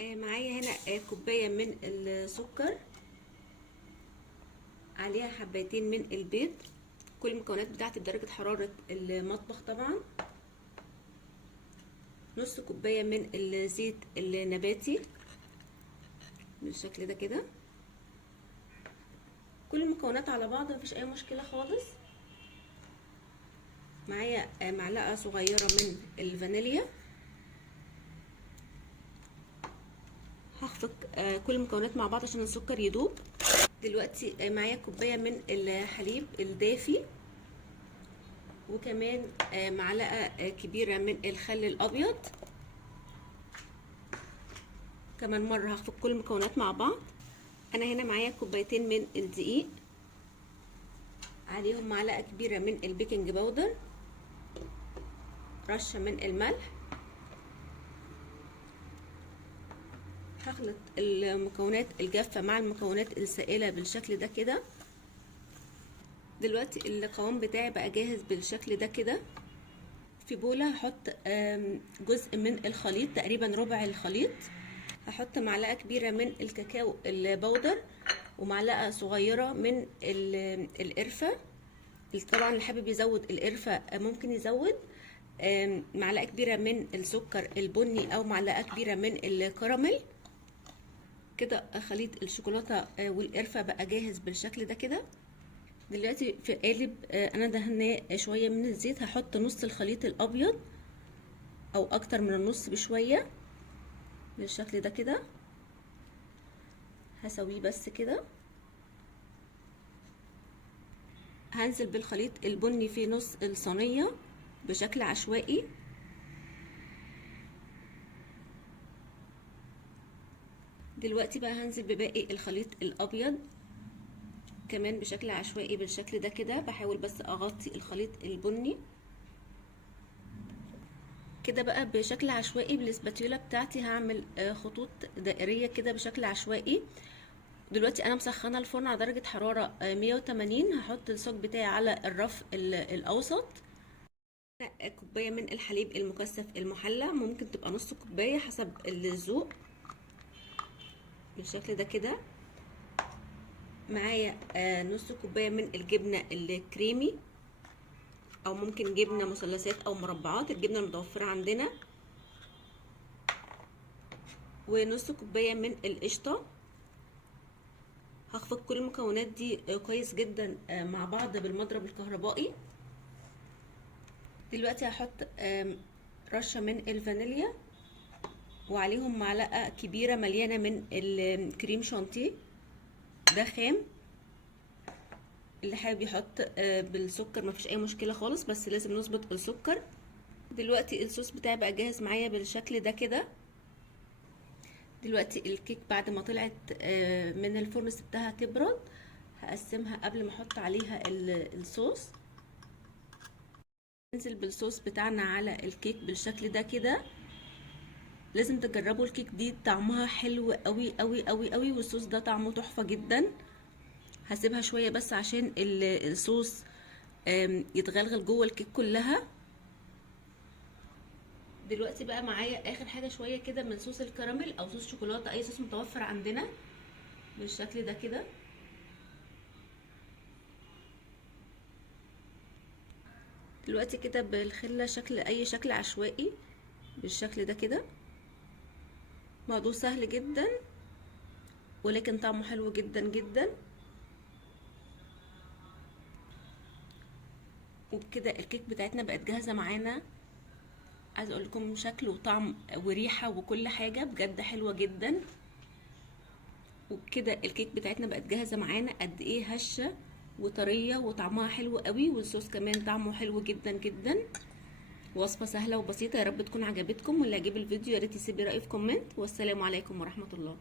معايا هنا كوباية من السكر، عليها حبايتين من البيض. كل المكونات بتاعتي بدرجة حرارة المطبخ طبعا. نص كوباية من الزيت النباتي بالشكل ده كده. كل المكونات على بعض مفيش اي مشكلة خالص. معايا معلقة صغيرة من الفانيليا. هخفق كل المكونات مع بعض عشان السكر يدوب. دلوقتي معايا كوباية من الحليب الدافي، وكمان معلقة كبيرة من الخل الأبيض. كمان مرة هخفق كل المكونات مع بعض. أنا هنا معايا كوبايتين من الدقيق، عليهم معلقة كبيرة من البيكنج باودر، رشة من الملح. هخلط المكونات الجافة مع المكونات السائلة بالشكل ده كده. دلوقتي القوام بتاعي بقى جاهز بالشكل ده كده. في بولة هحط جزء من الخليط، تقريبا ربع الخليط. هحط معلقة كبيرة من الكاكاو البودر، ومعلقة صغيرة من القرفة. طبعا اللي حابب يزود القرفة ممكن يزود. معلقة كبيرة من السكر البني او معلقة كبيرة من الكراميل. كده خليط الشوكولاتة والقرفة بقى جاهز بالشكل ده كده. دلوقتي في قالب انا دهناه شوية من الزيت، هحط نص الخليط الابيض او اكتر من النص بشوية بالشكل ده كده. هسويه بس كده. هنزل بالخليط البني في نص الصينية بشكل عشوائي. دلوقتي بقى هنزل بباقي الخليط الابيض كمان بشكل عشوائي بالشكل ده كده. بحاول بس اغطي الخليط البني كده بقى بشكل عشوائي. بالاسباتيولا بتاعتي هعمل خطوط دائرية كده بشكل عشوائي. دلوقتي انا مسخنه الفرن على درجه حراره 180. هحط الصاج بتاعي على الرف الاوسط. كوبايه من الحليب المكثف المحلى، ممكن تبقى نص كوبايه حسب الذوق بالشكل ده كده. معايا نص كوبايه من الجبنه الكريمي، او ممكن جبنه مثلثات او مربعات، الجبنه المتوفره عندنا. ونص كوبايه من القشطه. هخفق كل المكونات دي كويس جدا مع بعض بالمضرب الكهربائي. دلوقتي هحط رشة من الفانيليا، وعليهم معلقة كبيرة مليانة من الكريم شانتيه، ده خام. اللي حابب يحط بالسكر مفيش اي مشكلة خالص، بس لازم نظبط السكر. دلوقتي الصوص بتاعي بقى جاهز معايا بالشكل ده كده. دلوقتي الكيك بعد ما طلعت من الفرن سبتها تبرد. هقسمها قبل ما احط عليها الصوص. ننزل بالصوص بتاعنا على الكيك بالشكل ده كده. لازم تجربوا الكيك دي، طعمها حلو قوي قوي قوي قوي، والصوص ده طعمه تحفة جدا. هسيبها شوية بس عشان الصوص يتغلغل جوه الكيك كلها. دلوقتي بقى معايا اخر حاجة شوية كده من صوص الكراميل او صوص شوكولاتة، اي صوص متوفر عندنا بالشكل ده كده. دلوقتي كده بالخلة شكل اي شكل عشوائي بالشكل ده كده. موضوع سهل جدا ولكن طعمه حلو جدا جدا. وبكده الكيك بتاعتنا بقت جاهزة معانا. عايزه اقول لكم شكل وطعم وريحة وكل حاجة بجد حلوة جدا. وبكده الكيك بتاعتنا بقت جاهزة معانا. قد ايه هشة وطرية وطعمها حلو قوي، والصوص كمان طعمه حلو جدا جدا. وصفة سهلة وبسيطة، يا رب تكون عجبتكم. واللي عجب الفيديو يا ريت يسيب لي رأي في كومنت. والسلام عليكم ورحمة الله.